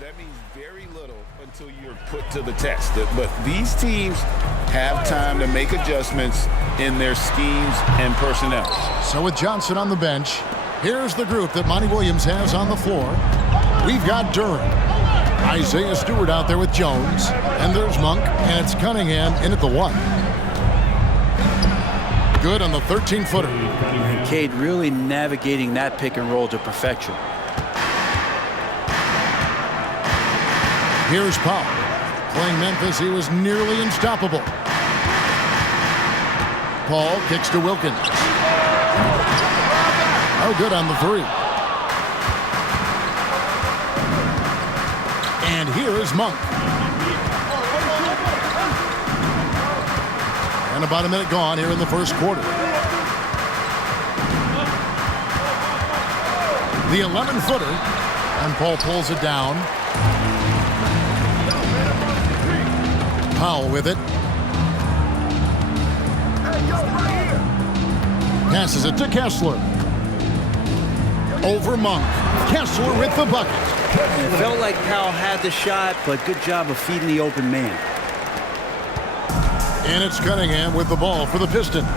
that means very little until you're put to the test. But these teams have time to make adjustments in their schemes and personnel. So with Johnson on the bench, here's the group that Monty Williams has on the floor. We've got Durham, Isaiah Stewart out there with Jones, and there's Monk, and it's Cunningham in at the 1. Good on the 13-footer. Cade really navigating that pick and roll to perfection. Here's Powell. Playing Memphis, he was nearly unstoppable. Paul kicks to Wilkins. Oh, good on the 3. And here is Monk. And about a minute gone here in the first quarter. The 11-footer. And Paul pulls it down. Powell with it. Passes it to Kessler. Over Monk. Kessler with the bucket. It felt like Powell had the shot, but good job of feeding the open man. And it's Cunningham with the ball for the Pistons.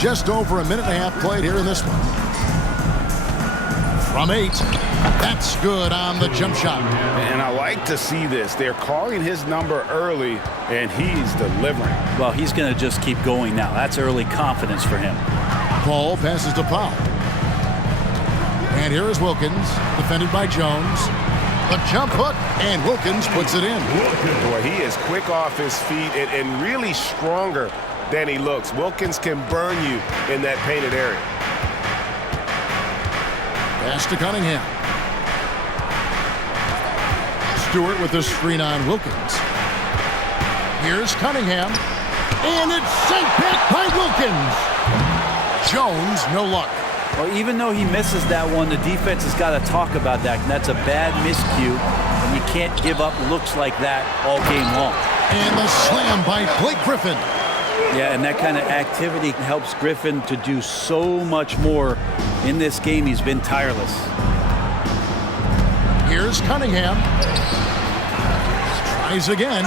Just over a minute and a half played here in this one. From 8. That's good on the jump shot. And I like to see this. They're calling his number early, and he's delivering. Well, he's going to just keep going now. That's early confidence for him. Paul passes to Powell. And here is Wilkins, defended by Jones. A jump hook, and Wilkins puts it in. Boy, he is quick off his feet and really stronger than he looks. Wilkins can burn you in that painted area. Pass to Cunningham. Stewart with the screen on Wilkins. Here's Cunningham. And it's sent back by Wilkins. Jones, no luck. Well, even though he misses that one, the defense has got to talk about that. And that's a bad miscue. And you can't give up looks like that all game long. And the slam by Blake Griffin. Yeah, and that kind of activity helps Griffin to do so much more in this game. He's been tireless. Here's Cunningham. Tries again.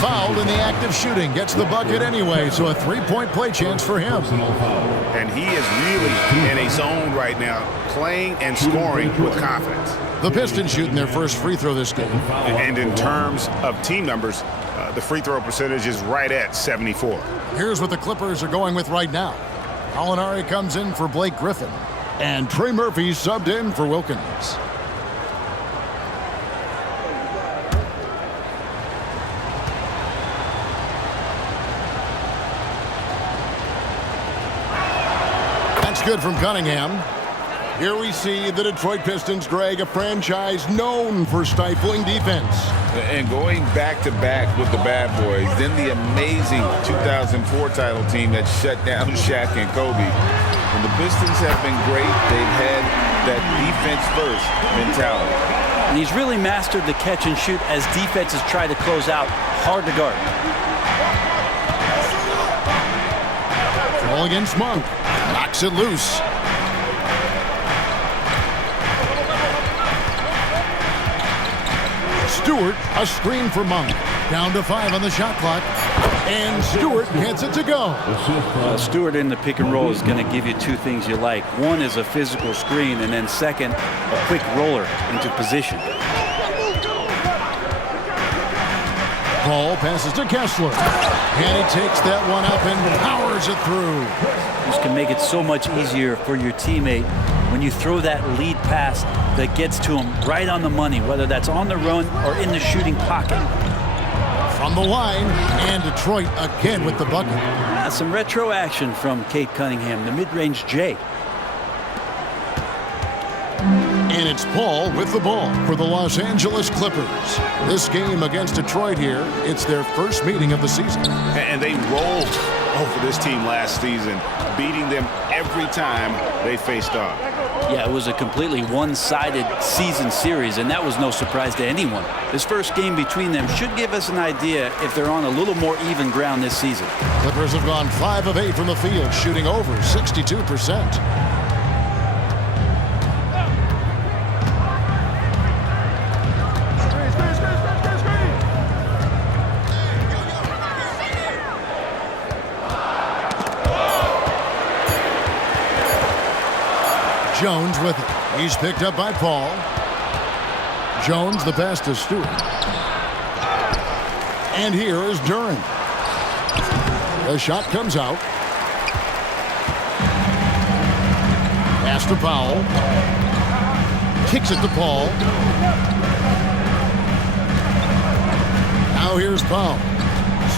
Fouled in the act of shooting. Gets the bucket anyway, so a 3-point play chance for him. And he is really in a zone right now, playing and scoring with confidence. The Pistons shooting their first free throw this game. And in terms of team numbers, the free throw percentage is right at 74. Here's what the Clippers are going with right now. Alinari comes in for Blake Griffin. And Trey Murphy subbed in for Wilkins. That's good from Cunningham. Here we see the Detroit Pistons drag a franchise known for stifling defense. And going back-to-back with the bad boys, then the amazing 2004 title team that shut down Shaq and Kobe. And the Pistons have been great. They've had that defense-first mentality. And he's really mastered the catch and shoot as defenses try to close out. Hard to guard. Ball against Monk. Knocks it loose. Stewart, a screen for Monk. Down to 5 on the shot clock. And Stewart gets it to go. Stewart in the pick and roll is going to give you two things you like. One is a physical screen, and then second, a quick roller into position. Paul passes to Kessler. And he takes that one up and powers it through. This can make it so much easier for your teammate when you throw that lead pass that gets to him right on the money, whether that's on the run or in the shooting pocket. From the line, and Detroit again with the bucket. Some retro action from Cade Cunningham, the mid-range J. And it's Paul with the ball for the Los Angeles Clippers. This game against Detroit here, it's their first meeting of the season. And they rolled over this team last season, beating them every time they faced off. Yeah, it was a completely one-sided season series, and that was no surprise to anyone. This first game between them should give us an idea if they're on a little more even ground this season. Clippers have gone 5 of 8 from the field, shooting over 62%. Jones with it. He's picked up by Paul. Jones the pass to Stewart. And here is Duren. The shot comes out. Pass to Powell. Kicks it to Paul. Now here's Powell.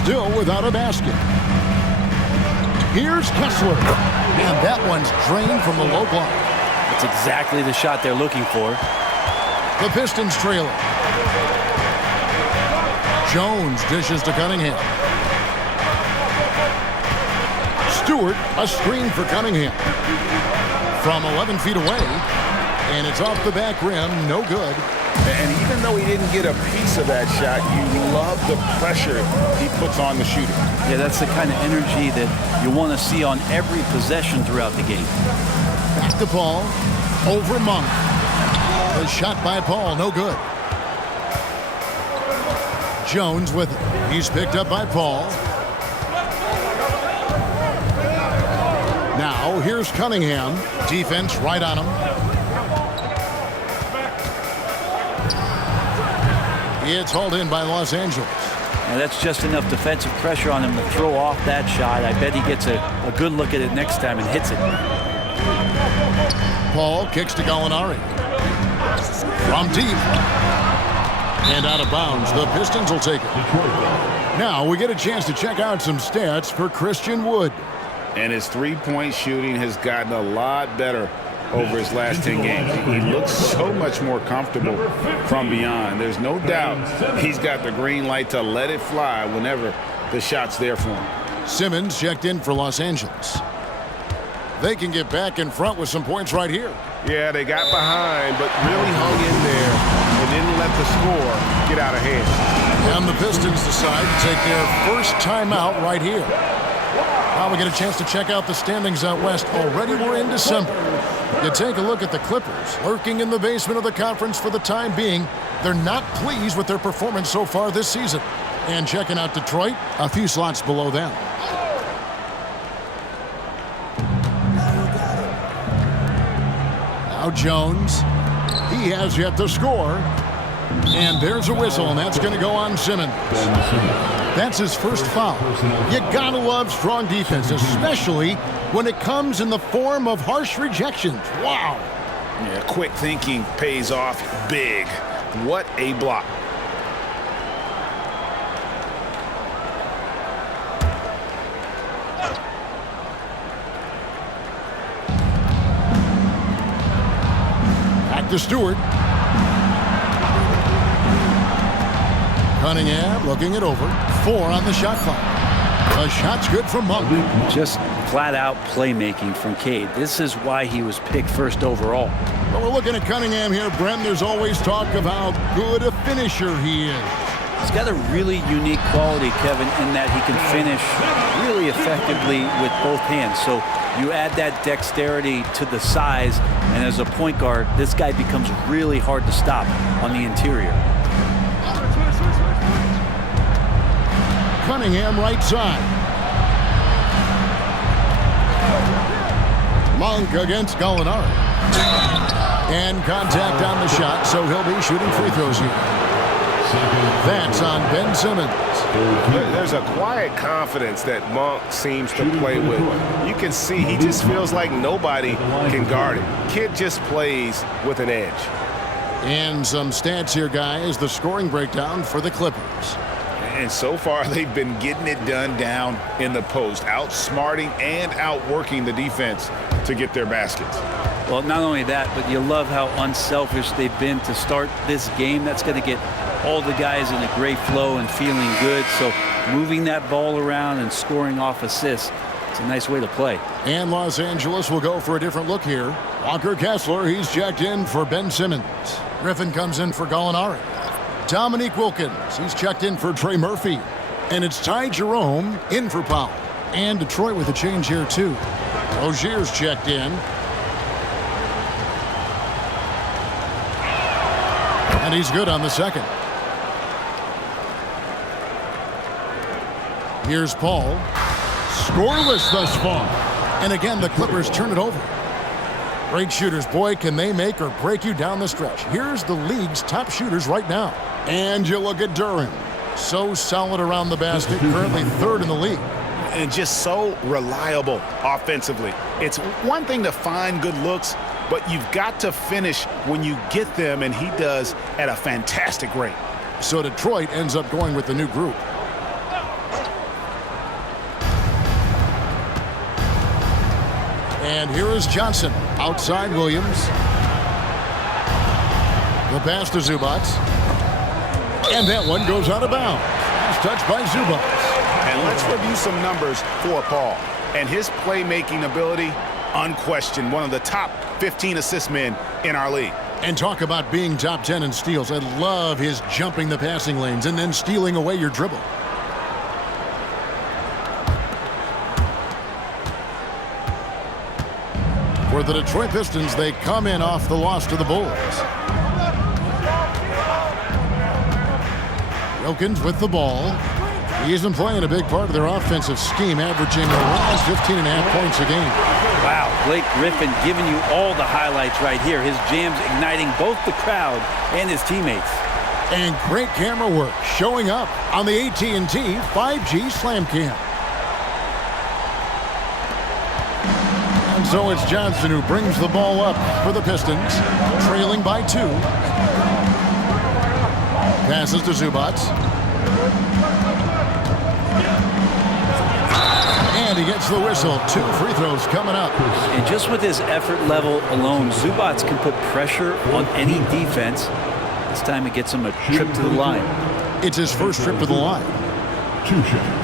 Still without a basket. Here's Kessler. And that one's drained from the low block. That's exactly the shot they're looking for. The Pistons trailing. Jones dishes to Cunningham. Stewart, a screen for Cunningham. From 11 feet away. And it's off the back rim. No good. And even though he didn't get a piece of that shot, you love the pressure he puts on the shooter. Yeah, that's the kind of energy that you want to see on every possession throughout the game. Back to Paul. Over Monk. The shot by Paul, no good. Jones with it. He's picked up by Paul. Now here's Cunningham. Defense right on him. It's hauled in by Los Angeles. Now that's just enough defensive pressure on him to throw off that shot. I bet he gets a good look at it next time and hits it. Paul kicks to Gallinari. From deep. And out of bounds. The Pistons will take it. Now we get a chance to check out some stats for Christian Wood. And his three-point shooting has gotten a lot better over his last 10 games. He looks so much more comfortable from beyond. There's no doubt he's got the green light to let it fly whenever the shot's there for him. Simmons checked in for Los Angeles. They can get back in front with some points right here. Yeah, they got behind, but really hung in there and didn't let the score get out of hand. And the Pistons decide to take their first timeout right here. Now we get a chance to check out the standings out west. Already we're in December. You take a look at the Clippers, lurking in the basement of the conference for the time being. They're not pleased with their performance so far this season. And checking out Detroit, a few slots below them. Now Jones. He has yet to score. And there's a whistle, and that's going to go on Simmons. That's his first foul. You gotta love strong defense, especially when it comes in the form of harsh rejections. Wow. Yeah, quick thinking pays off big. What a block. Back to Stewart. Cunningham looking it over. 4 on the shot clock. The shot's good from Monk. Just flat-out playmaking from Cade. This is why he was picked first overall. But we're looking at Cunningham here, Brent. There's always talk of how good a finisher he is. He's got a really unique quality, Kevin, in that he can finish really effectively with both hands. So you add that dexterity to the size, and as a point guard, this guy becomes really hard to stop on the interior. Cunningham right side. Monk against Gallinari. And contact on the shot, so he'll be shooting free throws here. That's on Ben Simmons. There's a quiet confidence that Monk seems to play with. You can see he just feels like nobody can guard him. Kid just plays with an edge. And some stats here, guys. The scoring breakdown for the Clippers. And so far, they've been getting it done down in the post, outsmarting and outworking the defense to get their baskets. Well, not only that, but you love how unselfish they've been to start this game. That's going to get all the guys in a great flow and feeling good. So moving that ball around and scoring off assists, it's a nice way to play. And Los Angeles will go for a different look here. Walker Kessler, he's checked in for Ben Simmons. Griffin comes in for Gallinari. Dominique Wilkins, he's checked in for Trey Murphy. And it's Ty Jerome in for Powell. And Detroit with a change here, too. Rozier's checked in. And he's good on the second. Here's Paul. Scoreless thus far. And again, the Clippers turn it over. Great shooters, boy, can they make or break you down the stretch. Here's the league's top shooters right now. And you look at Duren. So solid around the basket, currently third in the league. And just so reliable offensively. It's one thing to find good looks, but you've got to finish when you get them, and he does at a fantastic rate. So Detroit ends up going with the new group. And here is Johnson. Outside Williams. The pass to Zubac. And that one goes out of bounds. Last touch by Zubac. And let's review some numbers for Paul. And his playmaking ability, unquestioned, one of the top 15 assist men in our league. And talk about being top 10 in steals. I love his jumping the passing lanes and then stealing away your dribble. For the Detroit Pistons, they come in off the loss to the Bulls. Wilkins with the ball. He isn't playing a big part of their offensive scheme, averaging around 15.5 points a game. Wow, Blake Griffin giving you all the highlights right here. His jams igniting both the crowd and his teammates. And great camera work showing up on the AT&T 5G Slam Cam. And so it's Johnson who brings the ball up for the Pistons, trailing by 2. Passes to Zubac. And he gets the whistle. 2 free throws coming up. And just with his effort level alone, Zubac can put pressure on any defense. This time it gets him a trip to the line. It's his first trip to the line. 2 shots.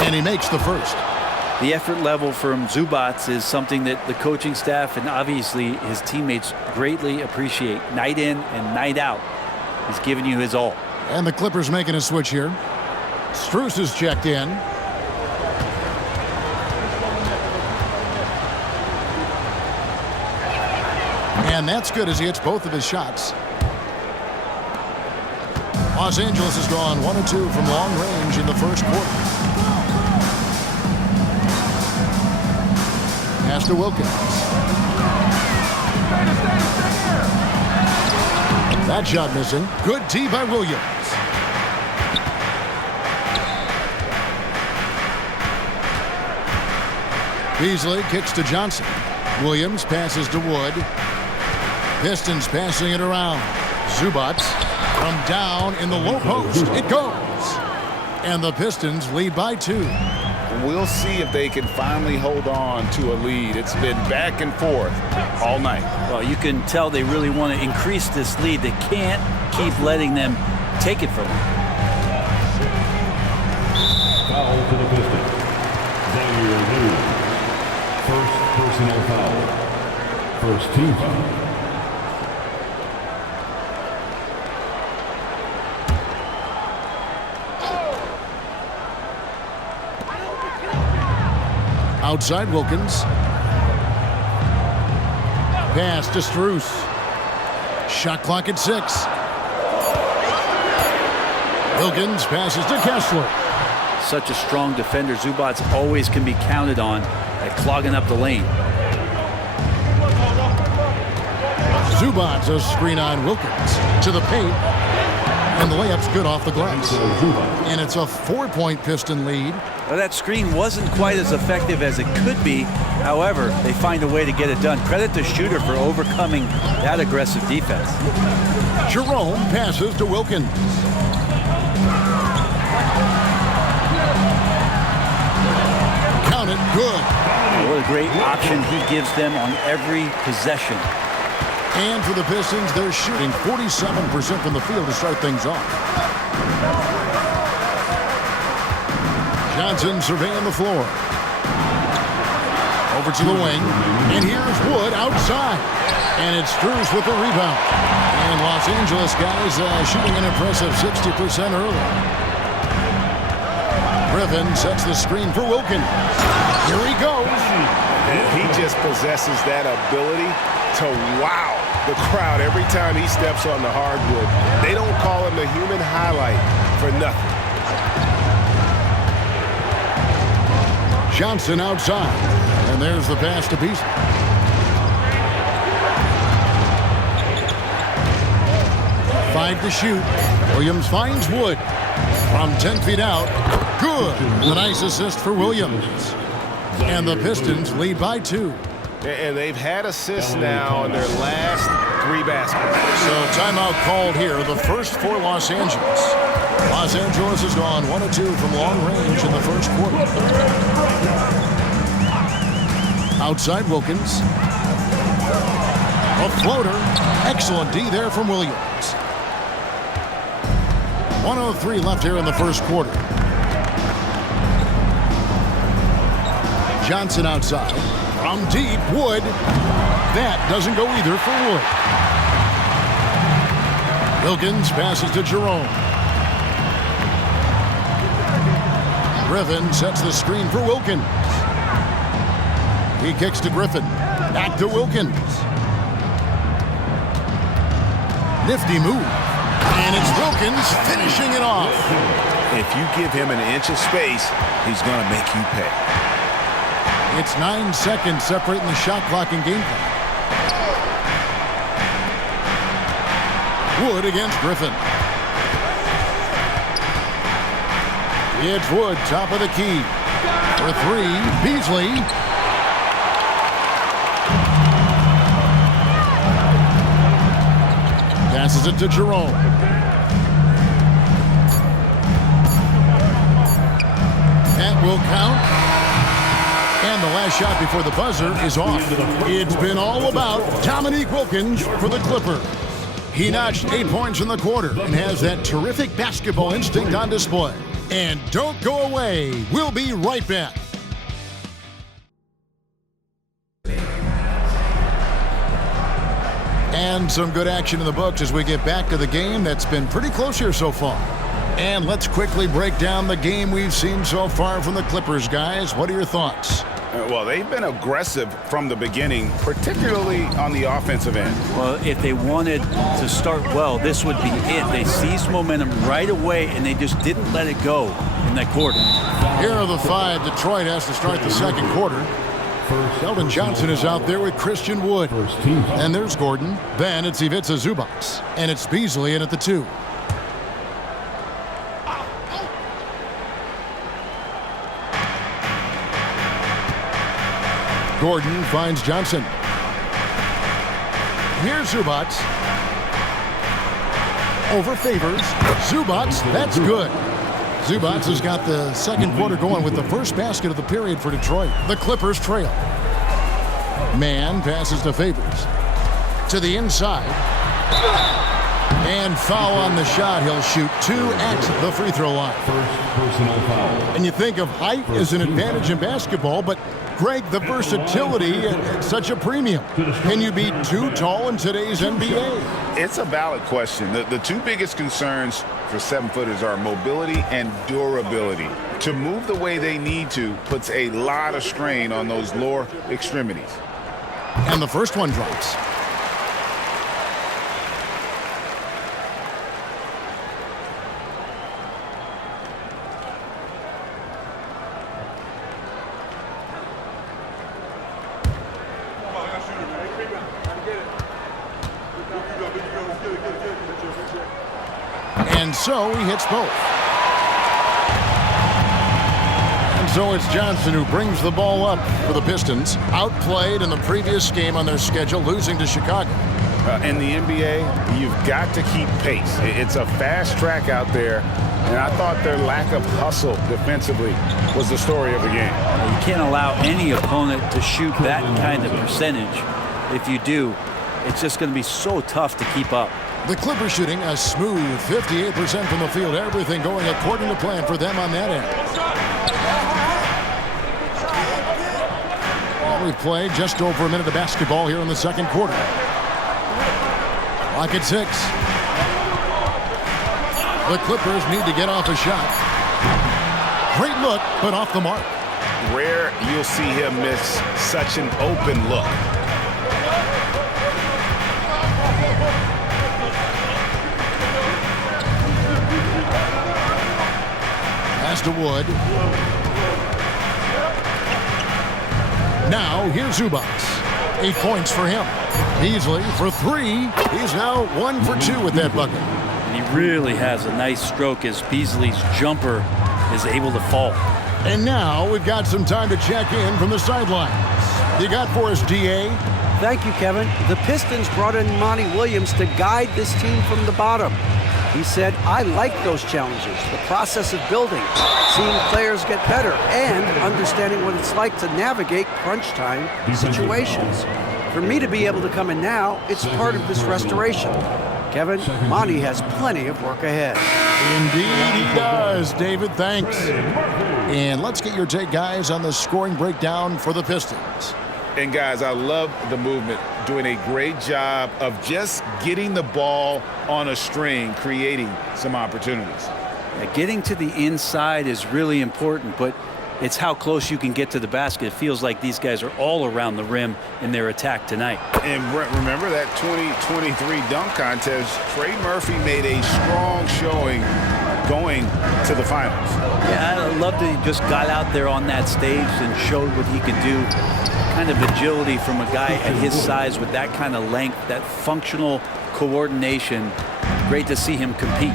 And he makes the first. The effort level from Zubac is something that the coaching staff and obviously his teammates greatly appreciate. Night in and night out, he's giving you his all. And the Clippers making a switch here. Strus is checked in. And that's good as he hits both of his shots. Los Angeles has gone 1 of 2 from long range in the first quarter. Pass to Wilkins. That shot missing. Good D by Williams. Beasley kicks to Johnson. Williams passes to Wood. Pistons passing it around. Zubac from down in the low post. It goes. And the Pistons lead by 2. We'll see if they can finally hold on to a lead. It's been back and forth all night. Well, you can tell they really want to increase this lead. They can't keep letting them take it from them. Foul for the Pistons. Daniel Lewis. First personal foul. First team foul. Outside Wilkins. Pass to Strus. Shot clock at 6. Wilkins passes to Kessler. Such a strong defender. Zubac always can be counted on at clogging up the lane. Zubac a screen on Wilkins to the paint. And the layup's good off the glass. And it's a 4-point Piston lead. Well, that screen wasn't quite as effective as it could be. However, they find a way to get it done. Credit the shooter for overcoming that aggressive defense. Jerome passes to Wilkins. Count it, good. What a great option he gives them on every possession. And for the Pistons, they're shooting 47% from the field to start things off. Johnson surveying the floor. Over to the wing. And here's Wood outside. And it's Strus with the rebound. And Los Angeles guys shooting an impressive 60% early. Griffin sets the screen for Wilkins. Here he goes. And he just possesses that ability to wow the crowd every time he steps on the hardwood. They don't call him the human highlight for nothing. Johnson outside. And there's the pass to Beasley. Five to shoot. Williams finds Wood. From 10 feet out. Good. A nice assist for Williams. And the Pistons lead by 2. And they've had assists now in their last 3 baskets. So timeout called here, the first for Los Angeles. Los Angeles has gone 1 of 2 from long range in the first quarter. Outside Wilkins. A floater. Excellent D there from Williams. 1:03 left here in the first quarter. Johnson outside. From deep, Wood. That doesn't go either for Wood. Wilkins passes to Jerome. Griffin sets the screen for Wilkins. He kicks to Griffin. Back to Wilkins. Nifty move. And it's Wilkins finishing it off. If you give him an inch of space, he's going to make you pay. It's 9 seconds separating the shot clock and game clock. Wood against Griffin. It's Wood, top of the key. For 3, Beasley. Passes it to Jerome. That will count. And the last shot before the buzzer is off. It's been all about Dominique Wilkins for the Clippers. He notched 8 points in the quarter and has that terrific basketball instinct on display. And don't go away. We'll be right back. And some good action in the books as we get back to the game that's been pretty close here so far. And let's quickly break down the game we've seen so far from the Clippers, guys. What are your thoughts? Well, they've been aggressive from the beginning, particularly on the offensive end. Well, if they wanted to start well, this would be it. They seized momentum right away, and they just didn't let it go in that quarter. Here are the 5. Detroit has to start the second quarter. Keldon Johnson is out there with Christian Wood. And there's Gordon. Then it's Ivica Zubac. And it's Beasley in at the 2. Gordon finds Johnson. Here's Zubac. Over Favors. Zubac, that's good. Zubac has got the second quarter going with the first basket of the period for Detroit. The Clippers trail. Man passes to Favors. To the inside. And foul on the shot. He'll shoot 2 at the free throw line. First personal foul. And you think of height as an advantage in basketball, but Greg, the versatility at such a premium. Can you be too tall in today's NBA? It's a valid question. The 2 biggest concerns for 7-footers are mobility and durability. To move the way they need to puts a lot of strain on those lower extremities. And the first one drops. And so he hits both. And so it's Johnson who brings the ball up for the Pistons. Outplayed in the previous game on their schedule, losing to Chicago. In the NBA, you've got to keep pace. It's a fast track out there, and I thought their lack of hustle defensively was the story of the game. You can't allow any opponent to shoot that kind of percentage. If you do, it's just going to be so tough to keep up. The Clippers shooting a smooth 58% from the field. Everything going according to plan for them on that end. Well, we've played just over a minute of basketball here in the second quarter. Clock at 6. The Clippers need to get off a shot. Great look, but off the mark. rare you'll see him miss such an open look. Pass to Wood. Now here's Zubac. 8 points for him. Beasley for 3. He's now 1 for 2 with that bucket. And he really has a nice stroke as Beasley's jumper is able to fall. And now we've got some time to check in from the sidelines. You got for us, D.A.? Thank you, Kevin. The Pistons brought in Monty Williams to guide this team from the bottom. He said, I like those challenges, the process of building, seeing players get better, and understanding what it's like to navigate crunch time situations. For me to be able to come in now, it's part of this restoration. Kevin, Monty has plenty of work ahead. Indeed he does, David. Thanks. And let's get your take, guys, on the scoring breakdown for the Pistons. And, guys, I love the movement. Doing a great job of just getting the ball on a string, creating some opportunities. Getting to the inside is really important, but it's how close you can get to the basket. It feels like these guys are all around the rim in their attack tonight. And remember that 2023 dunk contest, Trey Murphy made a strong showing going to the finals. Yeah, I love that he just got out there on that stage and showed what he could do. Kind of agility from a guy at his size with that kind of length, that functional coordination. Great to see him compete.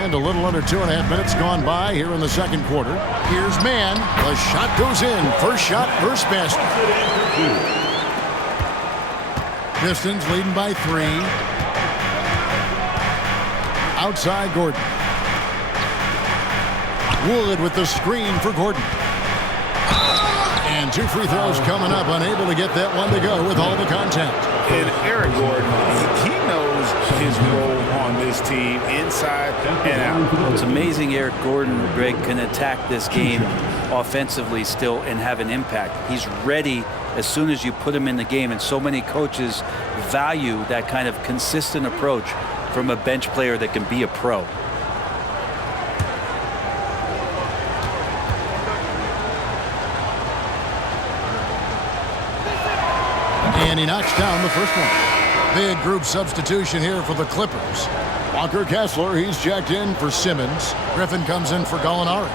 And a little under 2.5 minutes gone by here in the second quarter. Here's Mann. The shot goes in. First shot, first best. Pistons leading by 3. Outside Gordon. Wood with the screen for Gordon. And 2 free throws coming up. Unable to get that one to go with all the contact. And Eric Gordon, he knows his role on this team inside and out. It's amazing Eric Gordon, Greg, can attack this game offensively still and have an impact. He's ready as soon as you put him in the game, and so many coaches value that kind of consistent approach from a bench player that can be a pro. And he knocks down the first one. Big group substitution here for the Clippers. Walker Kessler, he's checked in for Simmons. Griffin comes in for Gallinari.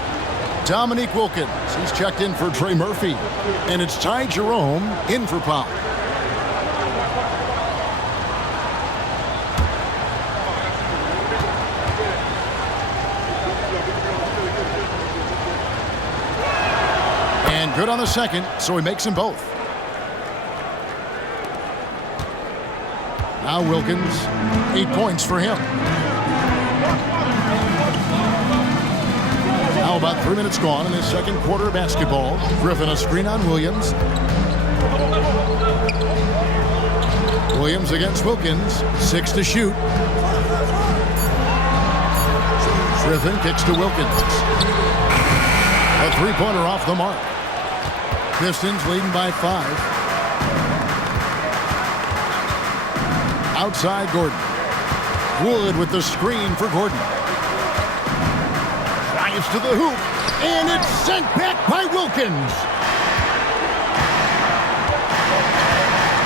Dominique Wilkins, he's checked in for Trey Murphy. And it's Ty Jerome in for Powell. And good on the second, so he makes them both. Now Wilkins, 8 points for him. Now about 3 minutes gone in this second quarter of basketball. Griffin a screen on Williams. Williams against Wilkins. 6 to shoot. Griffin kicks to Wilkins. A three-pointer off the mark. Pistons leading by 5. Outside Gordon. Wood with the screen for Gordon. Drives to the hoop. And it's sent back by Wilkins.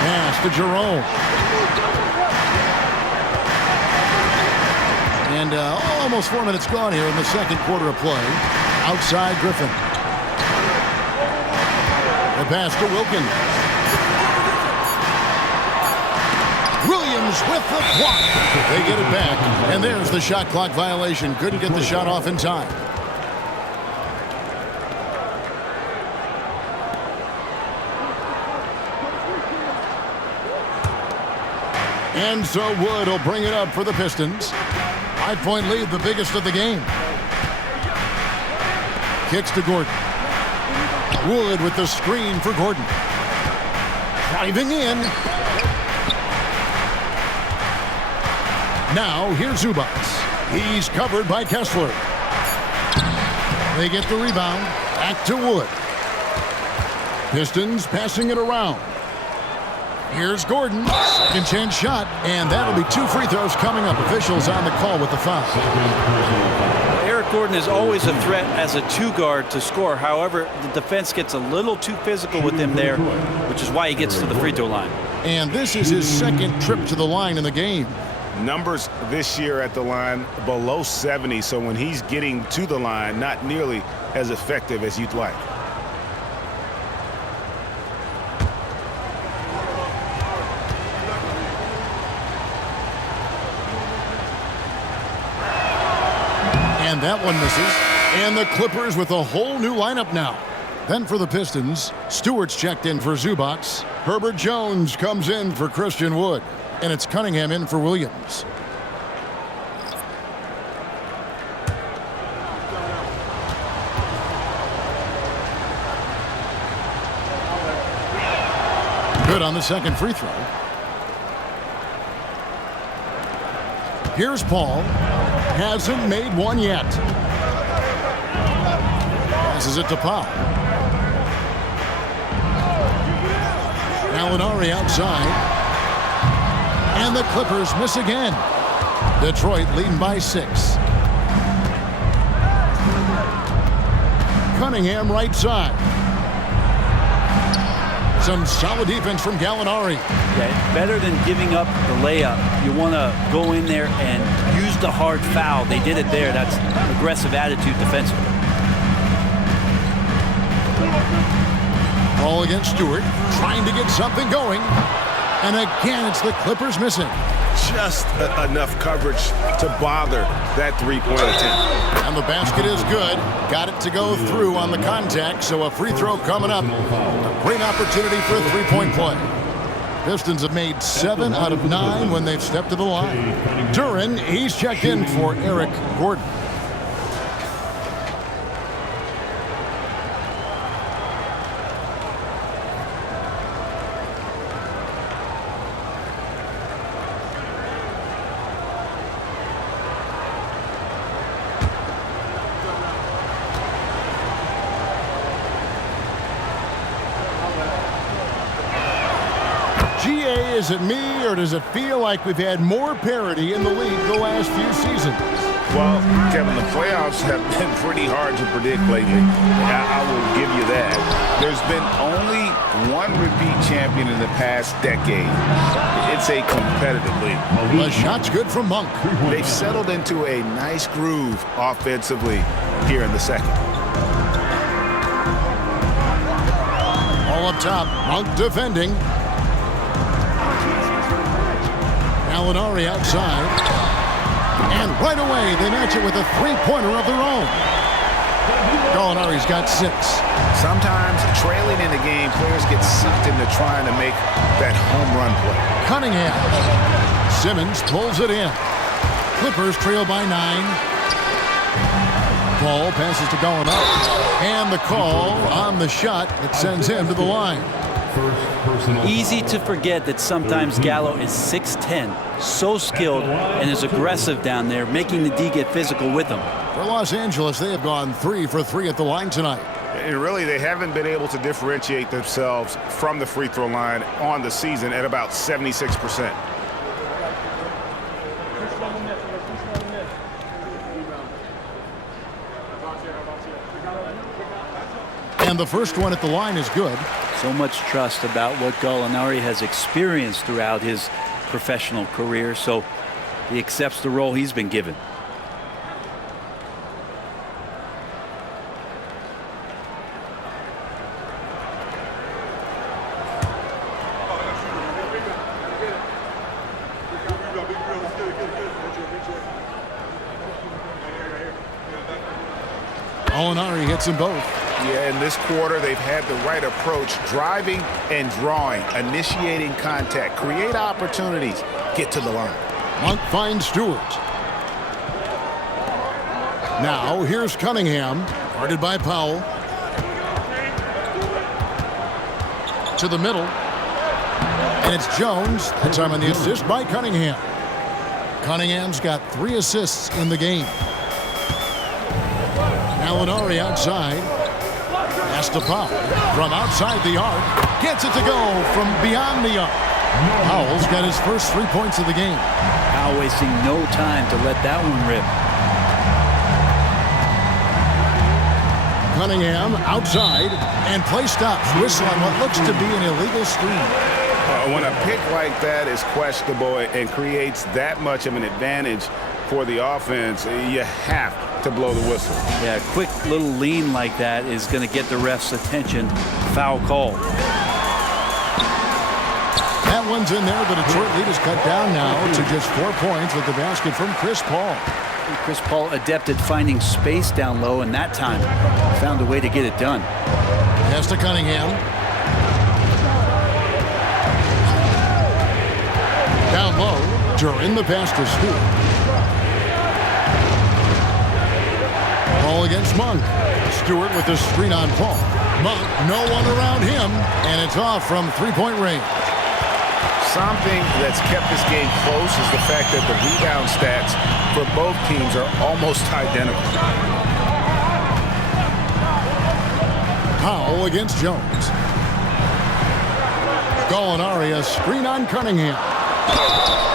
Pass to Jerome. And almost 4 minutes gone here in the second quarter of play. Outside Griffin. The pass to Wilkins. Williams with the block. They get it back. And there's the shot clock violation. Couldn't get the shot off in time. And so Wood will bring it up for the Pistons. 5-point lead, the biggest of the game. Kicks to Gordon. Wood with the screen for Gordon. Driving in. Now here's Zubac. He's covered by Kessler. They get the rebound. Back to Wood. Pistons passing it around. Here's Gordon. Second chance shot. And that'll be 2 free throws coming up. Officials on the call with the foul. Eric Gordon is always a threat as a two-guard to score. However, the defense gets a little too physical with him there, which is why he gets to the free throw line. And this is his second trip to the line in the game. Numbers this year at the line below 70, so when he's getting to the line, not nearly as effective as you'd like. And that one misses. And the Clippers with a whole new lineup now. Then for the Pistons, Stewart's checked in for Zubac. Herbert Jones comes in for Christian Wood. And it's Cunningham in for Williams. Good on the second free throw. Here's Paul. Hasn't made one yet. Passes it to Pau. Gallinari outside. And the Clippers miss again. Detroit leading by 6. Cunningham right side. Some solid defense from Gallinari. Yeah, better than giving up the layup. You want to go in there and use the hard foul. They did it there. That's aggressive attitude defensively. Ball against Stewart, trying to get something going. And again, it's the Clippers missing. Just enough coverage to bother that three-point attempt. And the basket is good. Got it to go through on the contact, so a free throw coming up. A great opportunity for a three-point play. Pistons have made 7 out of 9 when they've stepped to the line. Duren, he's checked in for Eric Gordon. Is it me, or does it feel like we've had more parity in the league the last few seasons? Well, Kevin, the playoffs have been pretty hard to predict lately. I will give you that. There's been only one repeat champion in the past decade. It's a competitive league. The shot's good from Monk. They've settled into a nice groove offensively here in the second. All up top, Monk defending. Gallinari outside. And right away, they match it with a three-pointer of their own. Gallinari's got 6. Sometimes trailing in the game, players get sucked into trying to make that home run play. Cunningham. Simmons pulls it in. Clippers trail by 9. Ball passes to Gallinari. And the call on the shot that sends him to the line. Easy to forget that sometimes Gallo is 6'10", so skilled and is aggressive down there, making the D get physical with him. For Los Angeles, they have gone 3 for 3 at the line tonight. And really, they haven't been able to differentiate themselves from the free throw line on the season at about 76%. And the first one at the line is good. So much trust about what Gallinari has experienced throughout his professional career, so he accepts the role he's been given. Gallinari hits them both. Yeah, in this quarter, they've had the right approach, driving and drawing, initiating contact, create opportunities, get to the line. Monk finds Stewart. Now, here's Cunningham, guarded by Powell. To the middle. And it's Jones, that time on the assist by Cunningham. Cunningham's got 3 assists in the game. Gallinari outside. Pass to Powell from outside the arc. Gets it to go from beyond the arc. Powell's got his first 3 points of the game. Powell wasting no time to let that one rip. Cunningham outside, and play stops. Whistle on what looks to be an illegal screen. When a pick like that is questionable and creates that much of an advantage for the offense, you have to blow the whistle. Yeah, a quick little lean like that is going to get the ref's attention. Foul call. That one's in there. The Detroit lead is cut down now to just 4 points with the basket from Chris Paul. Chris Paul adept at finding space down low, and that time found a way to get it done. Pass to Cunningham. Down low, Duran, the pass to Stewart. Ball against Monk. Stewart with the screen on Paul. Monk, no one around him, and it's off from three-point range. Something that's kept this game close is the fact that the rebound stats for both teams are almost identical. Powell against Jones. Gallinari, a screen on Cunningham.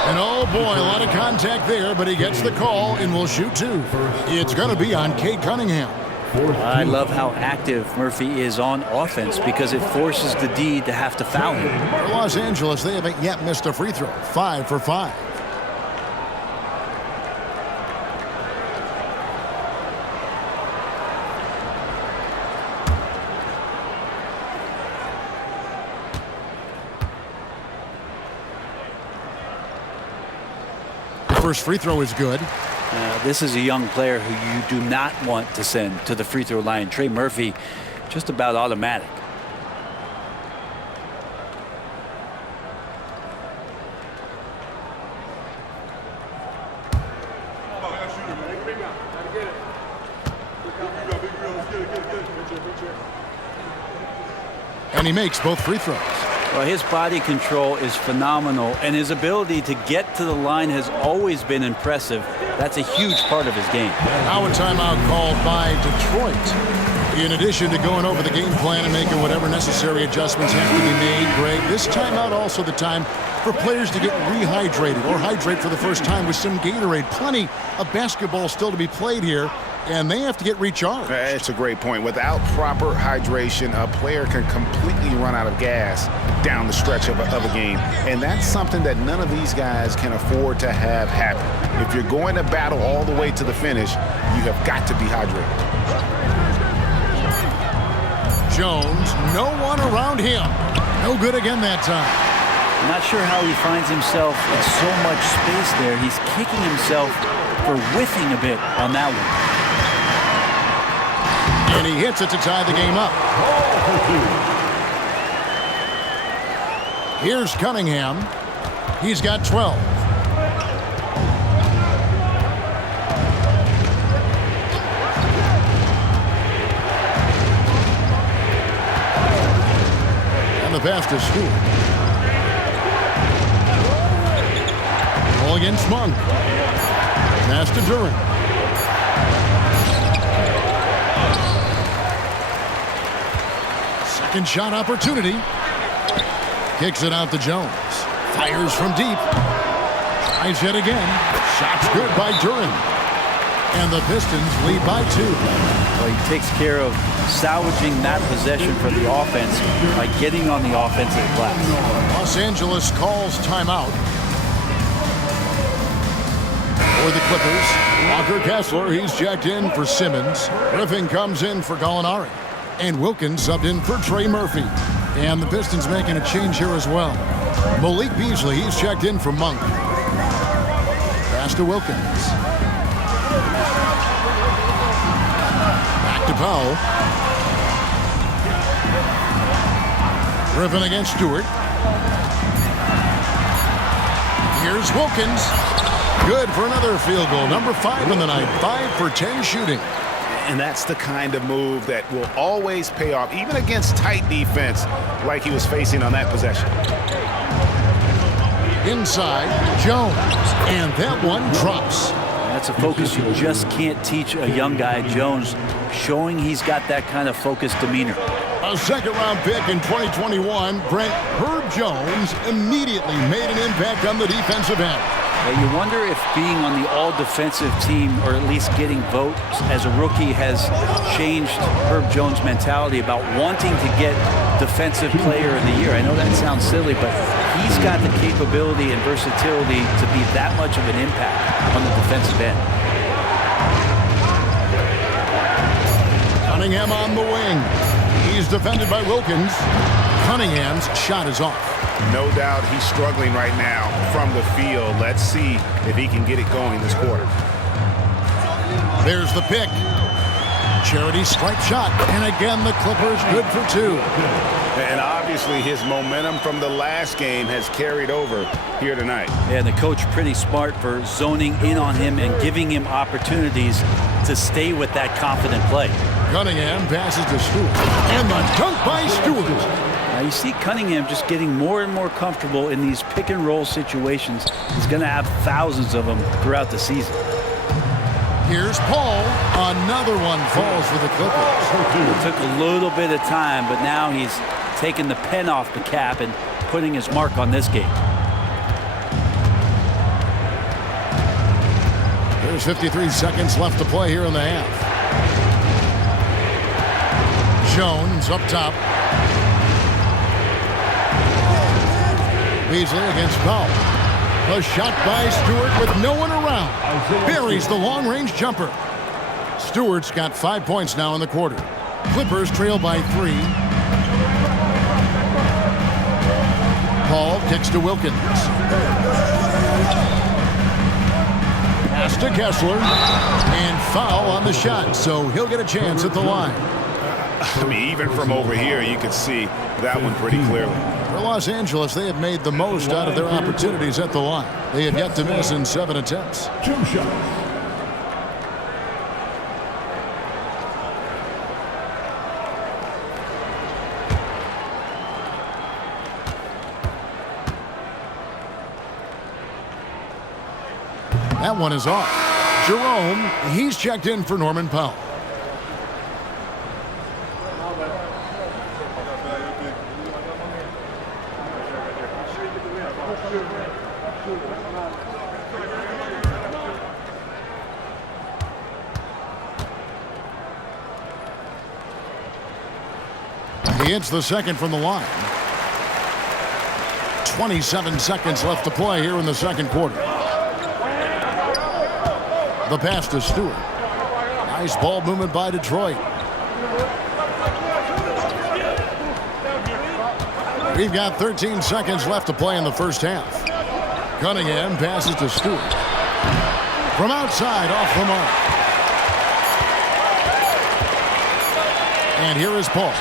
And oh boy, a lot of contact there, but he gets the call and will shoot two. It's going to be on Cade Cunningham. I love how active Murphy is on offense because it forces the D to have to foul him. For Los Angeles, they haven't yet missed a free throw. 5 for 5. The first free throw is good. This is a young player who you do not want to send to the free throw line. Trey Murphy, just about automatic. And he makes both free throws. Well, his body control is phenomenal, and his ability to get to the line has always been impressive. That's a huge part of his game. Now a timeout called by Detroit. In addition to going over the game plan and making whatever necessary adjustments have to be made, Greg, this timeout also the time for players to get rehydrated or hydrate for the first time with some Gatorade. Plenty of basketball still to be played here, and they have to get recharged. It's a great point. Without proper hydration, a player can completely run out of gas down the stretch of a game. And that's something that none of these guys can afford to have happen. If you're going to battle all the way to the finish, you have got to be hydrated. Jones, no one around him. No good again that time. I'm not sure how he finds himself in so much space there. He's kicking himself for whiffing a bit on that one. And he hits it to tie the game up. Here's Cunningham. He's got 12. And the pass to Stewart. Ball against Monk. Pass to Duran. Second shot opportunity. Kicks it out to Jones. Fires from deep. Tries yet again. Shot's good by Duran. And the Pistons lead by 2. Well, he takes care of salvaging that possession for the offense by getting on the offensive glass. Los Angeles calls timeout. For the Clippers, Walker Kessler, he's checked in for Simmons. Griffin comes in for Gallinari. And Wilkins subbed in for Trey Murphy. And the Pistons making a change here as well. Malik Beasley, he's checked in for Monk. Pass to Wilkins. Back to Powell. Griffin against Stewart. Here's Wilkins. Good for another field goal. Number 5 in the night. 5 for 10 shooting. And that's the kind of move that will always pay off, even against tight defense like he was facing on that possession. Inside, Jones. And that one drops. That's a focus you just can't teach a young guy. Jones showing he's got that kind of focused demeanor. A second-round pick in 2021, Herb Jones immediately made an impact on the defensive end. You wonder if being on the all-defensive team, or at least getting votes as a rookie, has changed Herb Jones' mentality about wanting to get Defensive Player of the Year. I know that sounds silly, but he's got the capability and versatility to be that much of an impact on the defensive end. Cunningham on the wing. He's defended by Wilkins. Cunningham's shot is off. No doubt he's struggling right now from the field. Let's see if he can get it going this quarter. There's the pick. Charity stripe shot. And again, the Clippers good for two. And obviously his momentum from the last game has carried over here tonight. Yeah, and the coach pretty smart for zoning in on him and giving him opportunities to stay with that confident play. Cunningham passes to Stewart. And the dunk by Stewart. Now you see Cunningham just getting more and more comfortable in these pick and roll situations. He's going to have thousands of them throughout the season. Here's Paul. Another one falls for the Clippers. It took a little bit of time, but now he's taking the pen off the cap and putting his mark on this game. There's 53 seconds left to play here in the half. Jones up top. Beasley against Powell. A shot by Stewart with no one around. Buries the long-range jumper. Stewart's got 5 points now in the quarter. Clippers trail by 3. Paul kicks to Wilkins. Pass to Kessler. And foul on the shot, so he'll get a chance at the line. I mean, even from over here, you could see that one pretty clearly. For Los Angeles, they have made the most out of their opportunities at the line. They have yet to miss in 7 attempts. 2 shots. That one is off. Jerome, he's checked in for Norman Powell. He hits the second from the line. 27 seconds left to play here in the second quarter. The pass to Stewart. Nice ball movement by Detroit. We've got 13 seconds left to play in the first half. Cunningham passes to Stewart. From outside, off the mark. And here is Paul.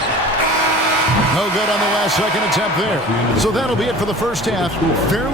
No good on the last second attempt there. So that'll be it for the first half. Fairly